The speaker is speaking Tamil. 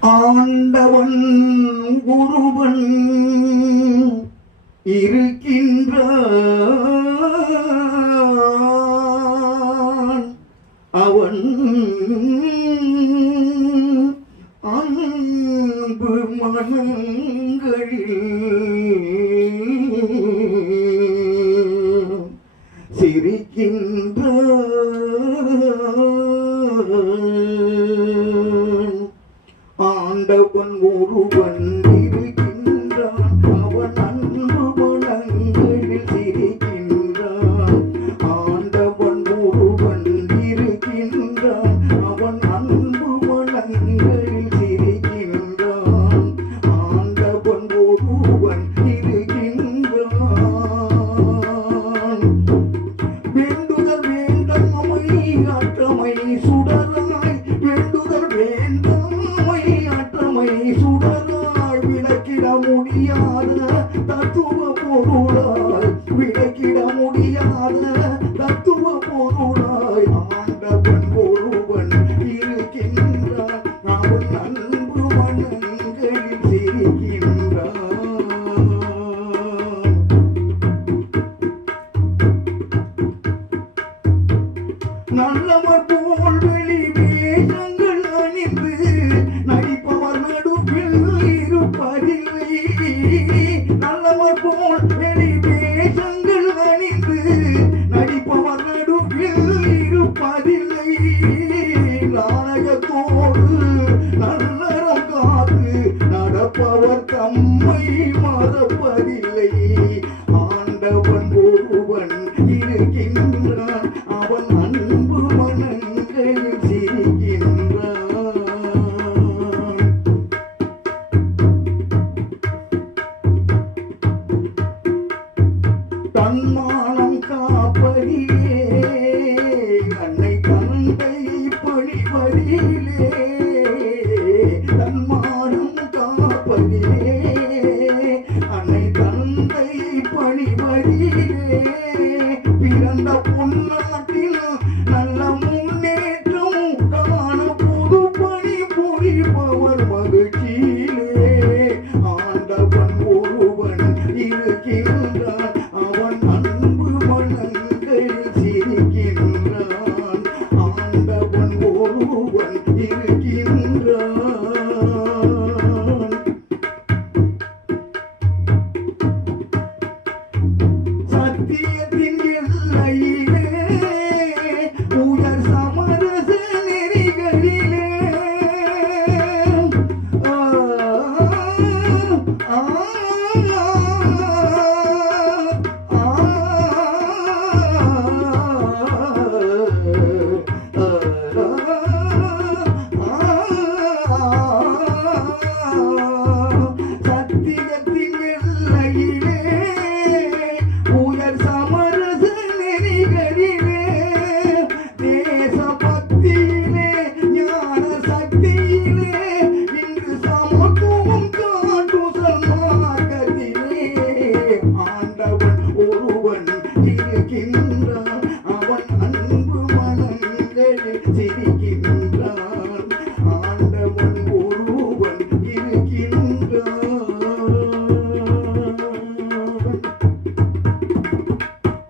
ஆண்டவன் ஒருவன் இருக்கின்றான். அவன் அன்பு மனங்களில் சிரிக்கின்றான். ஆண்டவன் ஒருவன் இருக்கின்றான். அவன் அன்பு மனங்களில் சிரிக்கின்றான். ஆண்டவன் ஒருவன் இருக்கின்றான். அவன் அன்பு மனங்களில் சிரிக்கின்றான். ஆண்டவன் ஒருவன் இருக்கின்றான். வேண்டுதல் வேண்டாமை ஆற்றமை சுடராய். வேண்டுதல் வேண்டாமை ஆற்றமை சுடராய். விளக்கிட முடியாத தத்துவ பொருளாய். விளக்கிட முடியாத தத்துவ பொருளாய். ஆண்டவன் ஒருவன் இருக்கின்றான். அவன் அன்பு மனங்களில் சிரிக்கின்றான். நல்லவர் போல் வெளி வேஷங்கள் அணிந்து நடிப்பவர் நடுவில் இருப்பதில்லை. நல்லவர் போல் வெளி வேஷங்கள் அணிந்து நடிப்பவர் நடுவில் இருப்பதில்லை. நாணயத்தோடு நல்லறம் காத்து நடப்பவர் தம்மை